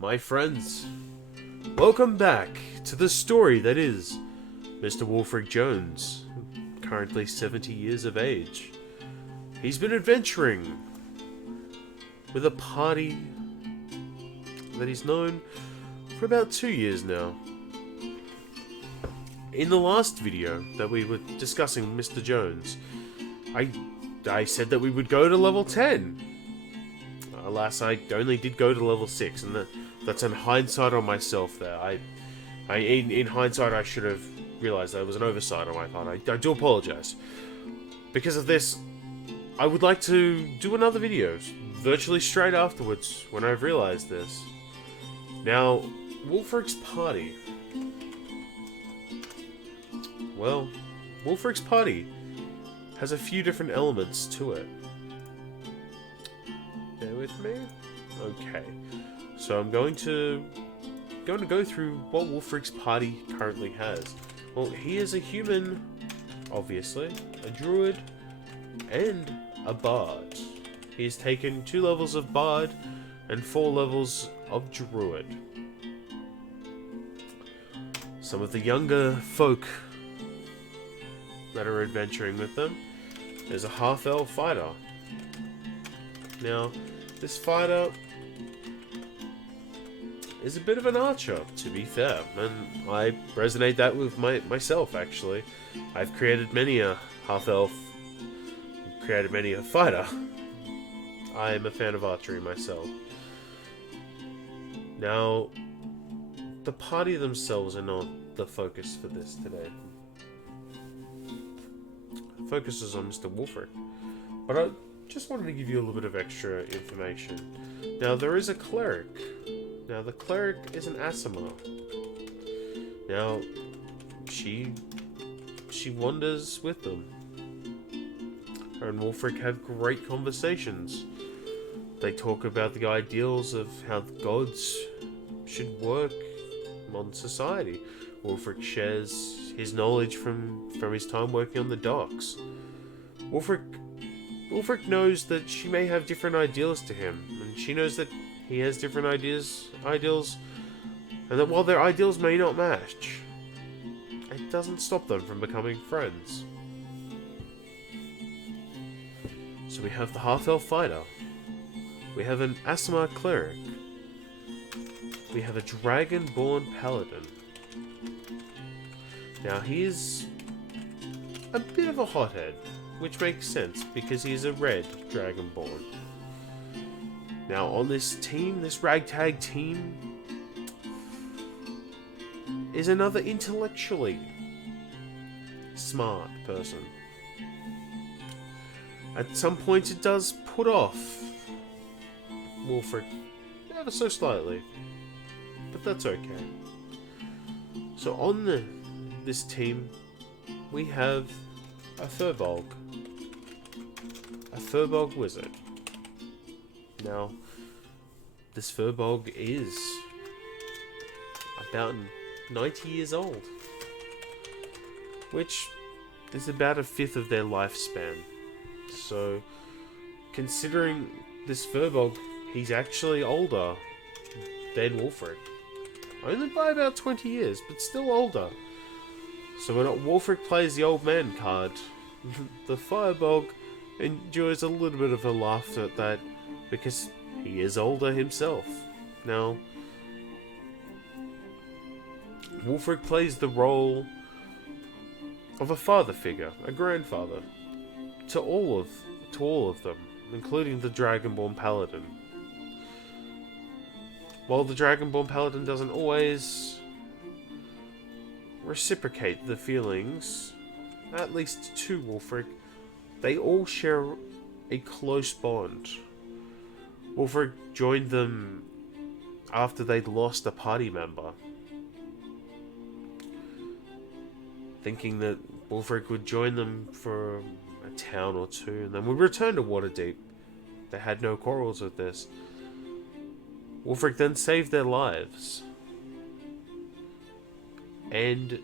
My friends, welcome back to the story that is Mr. Wulfric Jones, currently 70 years of age. He's been adventuring with a party that he's known for about 2 years now. In the last video that we were discussing Mr. Jones, I said that we would go to level 10. Alas, I only did go to level 6, and that's in hindsight on myself there. In hindsight, I should have realized that was an oversight on my part. I do apologize. Because of this, I would like to do another video, virtually straight afterwards, when I've realized this. Now, Wulfric's party. Well, Wulfric's party has a few different elements to it. Bear with me. Okay, so I'm going to go through what Wulfric's party currently has. Well, he is a human, obviously, a druid, and a bard. He's taken 2 levels of bard and 4 levels of druid. Some of the younger folk that are adventuring with them, there's a half-elf fighter. Now, this fighter is a bit of an archer, to be fair, and I resonate that with myself, actually. I've created many a half-elf, created many a fighter. I am a fan of archery myself. Now, the party themselves are not the focus for this today. The focus is on Mr. Wulfric, but I just wanted to give you a little bit of extra information. Now, there is a cleric. Now, the cleric is an Aasimar. Now, she wanders with them. Her and Wulfric have great conversations. They talk about the ideals of how the gods should work on society. Wulfric shares his knowledge from his time working on the docks. Wulfric knows that she may have different ideals to him, and she knows that he has different ideals, and that while their ideals may not match, it doesn't stop them from becoming friends. So we have the half-elf fighter, we have an Aasimar Cleric, we have a Dragonborn Paladin. Now, he is a bit of a hothead, which makes sense because he's a red Dragonborn. Now, on this team, this ragtag team, is another intellectually smart person. At some points, it does put off Wulfric ever so slightly, but that's okay. So on this team, we have a Firbolg Wizard. Now, this Firbolg is about 90 years old, which is about 1/5 of their lifespan. So, considering this Firbolg, he's actually older than Wulfric. Only by about 20 years, but still older. So when Wulfric plays the old man card, the Firbolg enjoys a little bit of a laugh at that, because he is older himself. Now, Wulfric plays the role of a father figure, a grandfather, to all of them, including the Dragonborn Paladin. While the Dragonborn Paladin doesn't always reciprocate the feelings, at least to Wulfric, they all share a close bond. Wulfric joined them after they'd lost a party member, thinking that Wulfric would join them for a town or two and then would return to Waterdeep. They had no quarrels with this. Wulfric then saved their lives, and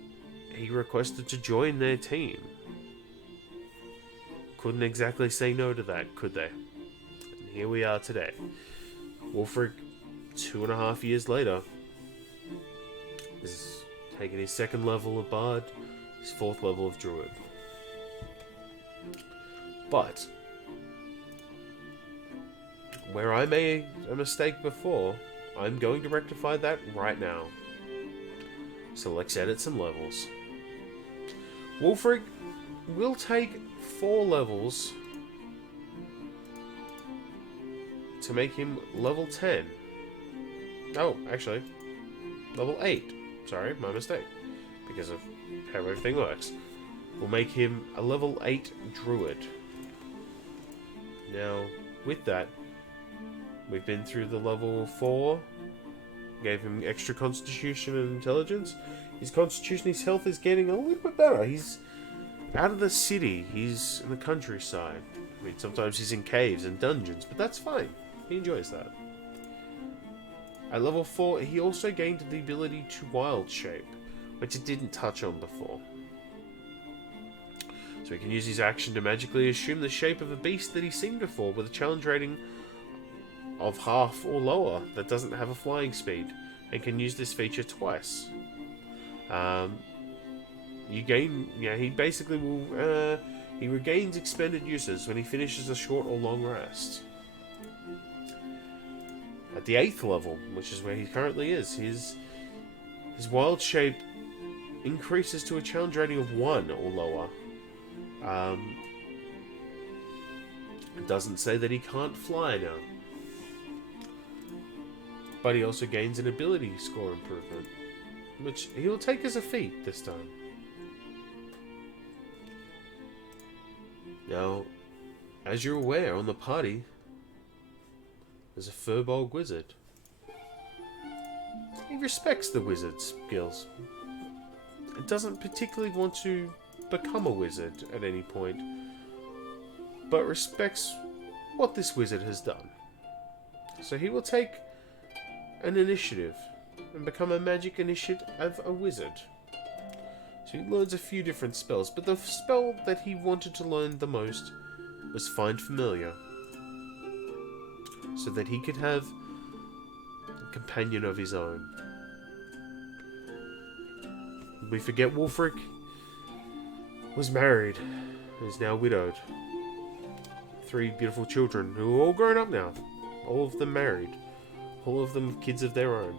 he requested to join their team. Couldn't exactly say no to that, could they? And here we are today. Wulfric 2.5 years later, is taking his 2nd level of Bard, his 4th level of Druid. But where I made a mistake before, I'm going to rectify that right now. So let's edit some levels. Wulfric will take 4 levels to make him level 10. Oh, actually, level 8. Sorry, my mistake. Because of how everything works. We'll make him a level 8 Druid. Now, with that, we've been through the level 4. Gave him extra constitution and intelligence. His constitution, his health is getting a little bit better. He's out of the city. He's in the countryside. I mean, sometimes he's in caves and dungeons, but that's fine. He enjoys that. At level 4, he also gained the ability to wild shape, which it didn't touch on before. So he can use his action to magically assume the shape of a beast that he's seen before with a challenge rating of half or lower that doesn't have a flying speed, and can use this feature twice. He basically will, he regains expended uses when he finishes a short or long rest. At the 8th level, which is where he currently is, his wild shape increases to a challenge rating of 1 or lower. It doesn't say that he can't fly now. But he also gains an ability score improvement, which he will take as a feat this time. Now, as you're aware, on the party, there's a Firbolg Wizard. He respects the wizard's skills. It doesn't particularly want to become a wizard at any point, but respects what this wizard has done. So he will take an initiative and become a magic initiate of a wizard. So he learns a few different spells, but the spell that he wanted to learn the most was Find Familiar, so that he could have a companion of his own. We forget Wulfric was married and is now widowed. 3 beautiful children who are all grown up now, all of them married. All of them with kids of their own.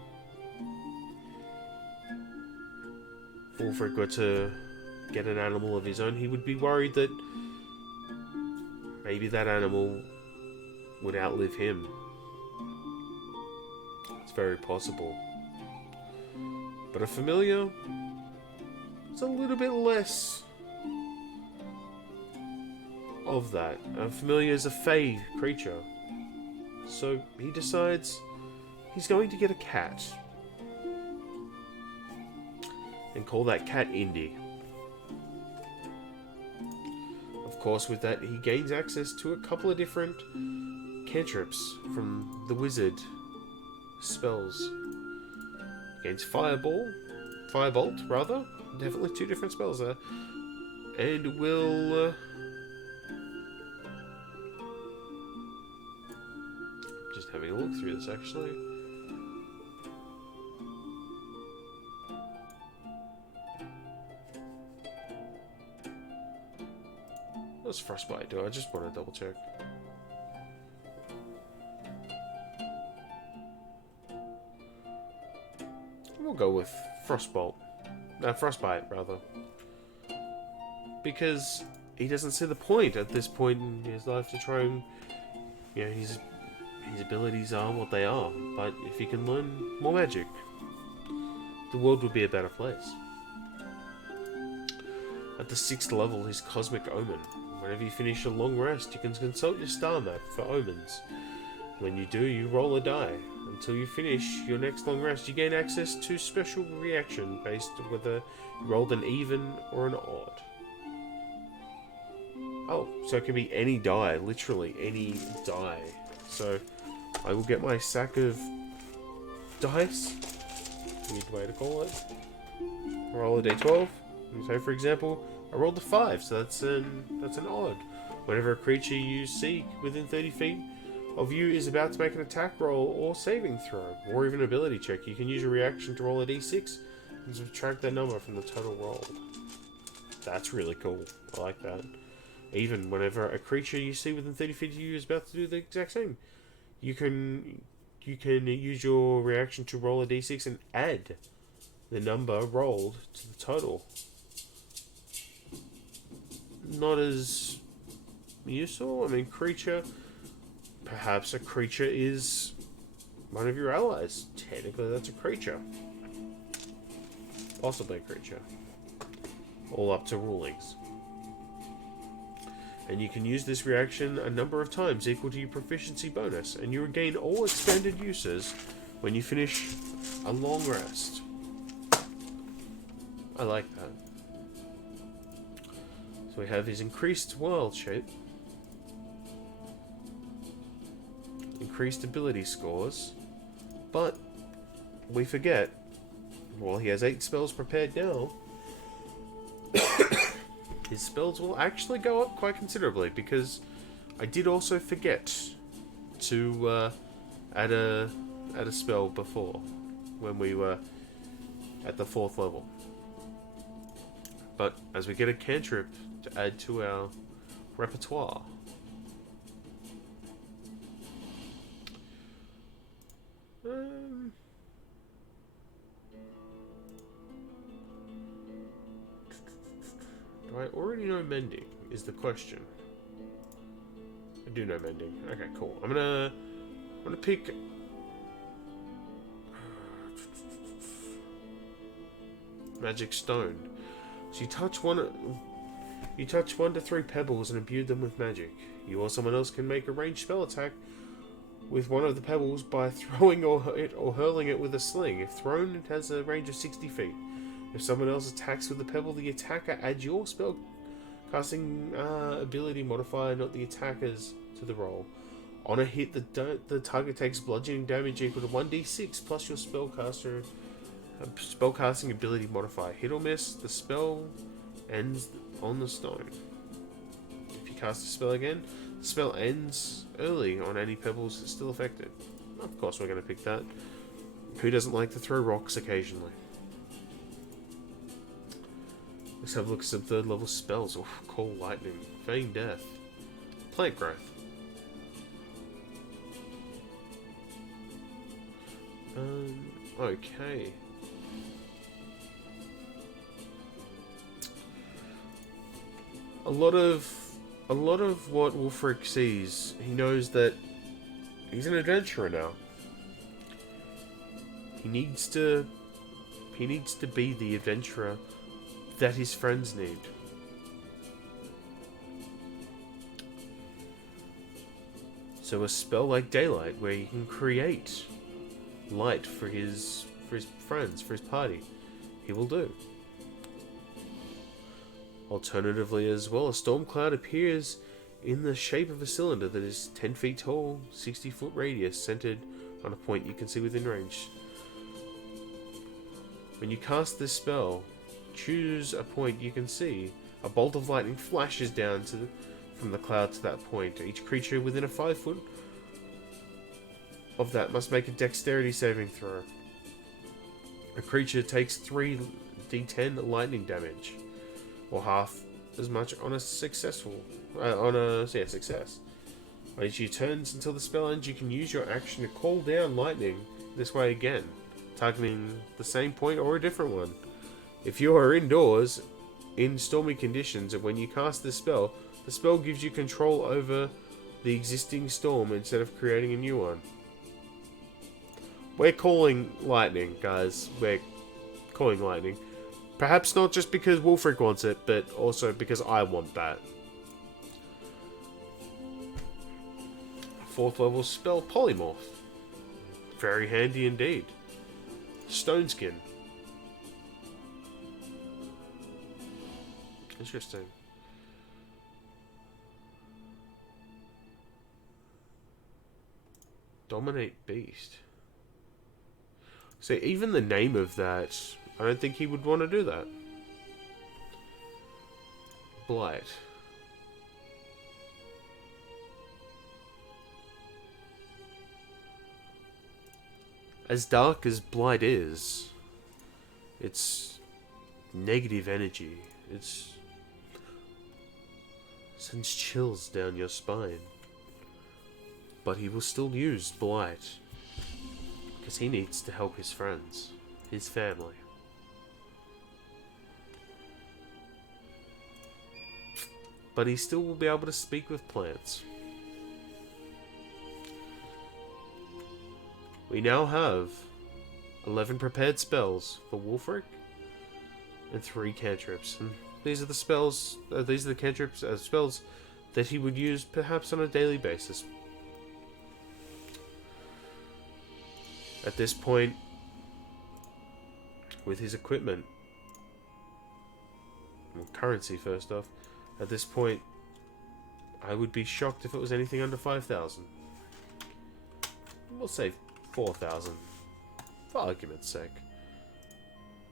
If Wulfric were to get an animal of his own, he would be worried that maybe that animal would outlive him. It's very possible. But a familiar is a little bit less of that. A familiar is a fey creature. So he decides he's going to get a cat. And call that cat Indy. Of course, with that, he gains access to a couple of different cantrips from the wizard spells. He gains Firebolt, rather. Definitely 2 different spells there. And will... just having a look through this, actually. What's Frostbite do? I just want to double check. We'll go with Frostbite, rather. Because he doesn't see the point at this point in his life to try and... You know, his abilities are what they are. But if he can learn more magic, the world would be a better place. At the 6th level, his Cosmic Omen. Whenever you finish a long rest, you can consult your star map for omens. When you do, you roll a die. Until you finish your next long rest, you gain access to special reaction based on whether you rolled an even or an odd. Oh, so it can be any die, literally any die. So I will get my sack of dice, weird way to call it. Roll a d12. So for example, I rolled a 5, so that's an odd. Whenever a creature you see within 30 feet of you is about to make an attack roll or saving throw, or even ability check, you can use your reaction to roll a d6 and subtract that number from the total roll. That's really cool. I like that. Even whenever a creature you see within 30 feet of you is about to do the exact same, you can use your reaction to roll a d6 and add the number rolled to the total. Not as useful. I mean, creature. Perhaps a creature is one of your allies. Technically, that's a creature. Possibly a creature. All up to rulings. And you can use this reaction a number of times equal to your proficiency bonus, and you regain all expanded uses when you finish a long rest. I like that. So we have his increased world shape, increased ability scores, but we forget, well, he has 8 spells prepared now. His spells will actually go up quite considerably, because I did also forget to add a spell before when we were at the 4th level. But as we get a cantrip to add to our repertoire, do I already know mending, is the question. I do know mending. Okay, cool. I'm gonna pick magic stone. So you touch 1 to 3 pebbles and imbue them with magic. You or someone else can make a ranged spell attack with one of the pebbles by throwing or hurling it with a sling. If thrown, it has a range of 60 feet. If someone else attacks with the pebble, the attacker adds your spell casting ability modifier, not the attacker's, to the roll. On a hit, the target takes bludgeoning damage equal to 1d6 plus your spellcasting ability modifier. Hit or miss, the spell ends on the stone. If you cast a spell again, the spell ends early on any pebbles still affected. Of course we're going to pick that. Who doesn't like to throw rocks occasionally? Let's have a look at some 3rd level spells. Oh, Call Lightning, Feign Death, Plant Growth. Okay. A lot of what Wulfric sees, he knows that he's an adventurer now. He needs to be the adventurer that his friends need. So a spell like Daylight, where you can create light for his friends, for his party, he will do. Alternatively as well, a storm cloud appears in the shape of a cylinder that is 10 feet tall, 60-foot radius, centered on a point you can see within range. When you cast this spell, choose a point you can see. A bolt of lightning flashes down from the cloud to that point. Each creature within a 5 foot of that must make a dexterity saving throw. A creature takes 3d10 lightning damage, or half as much on a success. On each of your turns until the spell ends, you can use your action to call down lightning this way again, targeting the same point or a different one. If you are indoors in stormy conditions and when you cast this spell, the spell gives you control over the existing storm instead of creating a new one. We're calling lightning, guys. We're calling lightning. Perhaps not just because Wulfric wants it, but also because I want that. 4th level spell, Polymorph. Very handy indeed. Stone Skin. Interesting. Dominate Beast. See, even the name of that, I don't think he would want to do that. Blight. as dark as Blight is, it's negative energy. It sends chills down your spine. But he will still use Blight, because he needs to help his friends, his family. But he still will be able to speak with plants. We now have 11 prepared spells for Wulfric and 3 cantrips. And these are the spells, these are the cantrips, spells that he would use perhaps on a daily basis. At this point, with his equipment, well, currency first off, at this point, I would be shocked if it was anything under 5,000. We'll say 4,000, for argument's sake.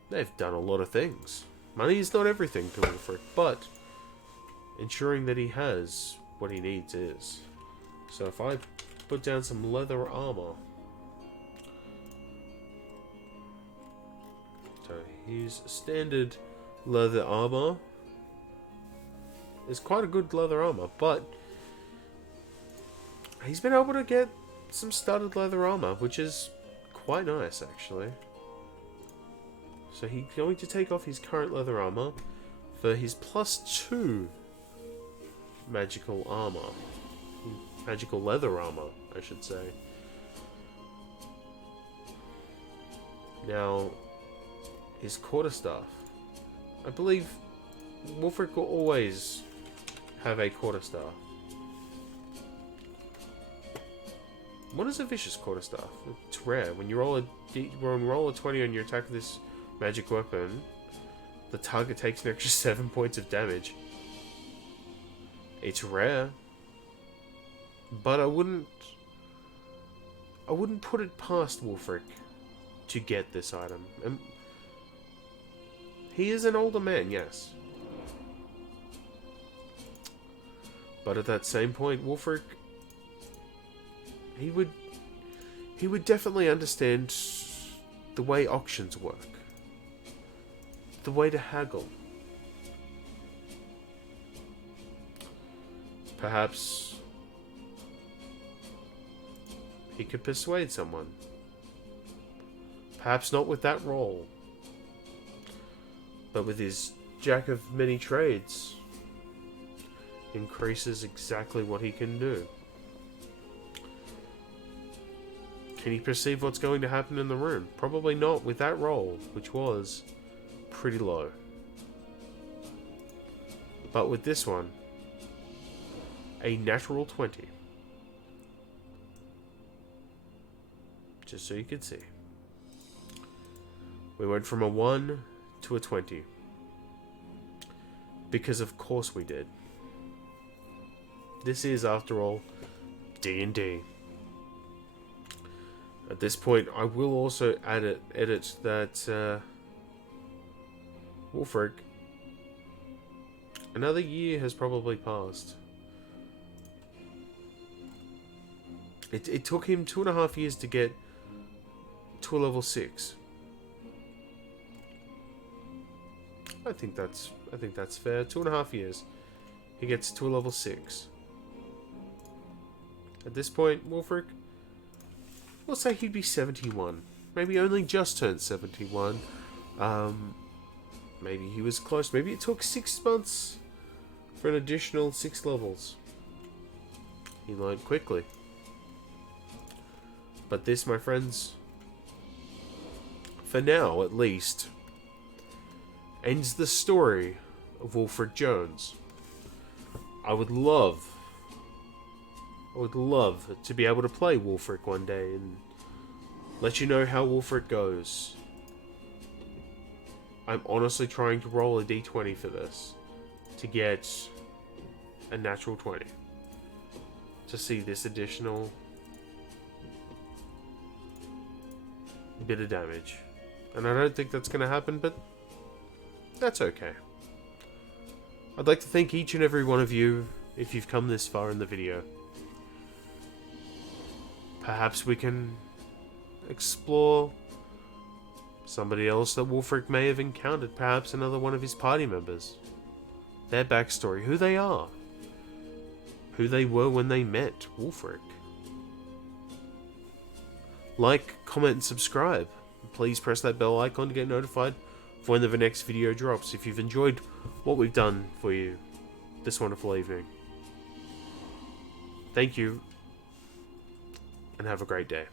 They've done a lot of things. Money is not everything to Wulfric, but ensuring that he has what he needs is. So if I put down some leather armor, so his standard leather armor is quite a good leather armor, but he's been able to get some studded leather armor, which is quite nice actually. So he's going to take off his current leather armor for his +2 magical armor. Magical leather armor, I should say. Now, his quarterstaff. I believe Wulfric will always have a quarterstaff. What is a vicious quarterstaff? It's rare. When you roll a 20 on your attack with this magic weapon, the target takes an extra 7 points of damage. It's rare, but I wouldn't put it past Wulfric to get this item. He is an older man, yes. But at that same point, Wulfric, he would definitely understand the way auctions work. The way to haggle. Perhaps he could persuade someone. Perhaps not with that role, but with his Jack of many trades, increases exactly what he can do. Can he perceive what's going to happen in the room? Probably not with that roll, which was pretty low. But with this one, a natural 20. Just so you can see. We went from a 1 to a 20. Because of course we did. This is, after all, D&D. At this point, I will also edit that Wulfric, another year has probably passed. It took him 2.5 years to get to a level 6. I think that's fair. 2.5 years, he gets to a level 6. At this point, Wulfric, we'll say he'd be 71. Maybe only just turned 71. Maybe he was close. Maybe it took 6 months for an additional 6 levels. He learned quickly. But this, my friends, for now at least, ends the story of Wulfric Jones. I would love to be able to play Wulfric one day and let you know how Wulfric goes. I'm honestly trying to roll a d20 for this to get a natural 20 to see this additional bit of damage. And I don't think that's going to happen, but that's okay. I'd like to thank each and every one of you if you've come this far in the video. Perhaps we can explore somebody else that Wulfric may have encountered, perhaps another one of his party members. Their backstory, who they are, who they were when they met Wulfric. Like, comment, and subscribe. Please press that bell icon to get notified for when the next video drops if you've enjoyed what we've done for you this wonderful evening. Thank you, and have a great day.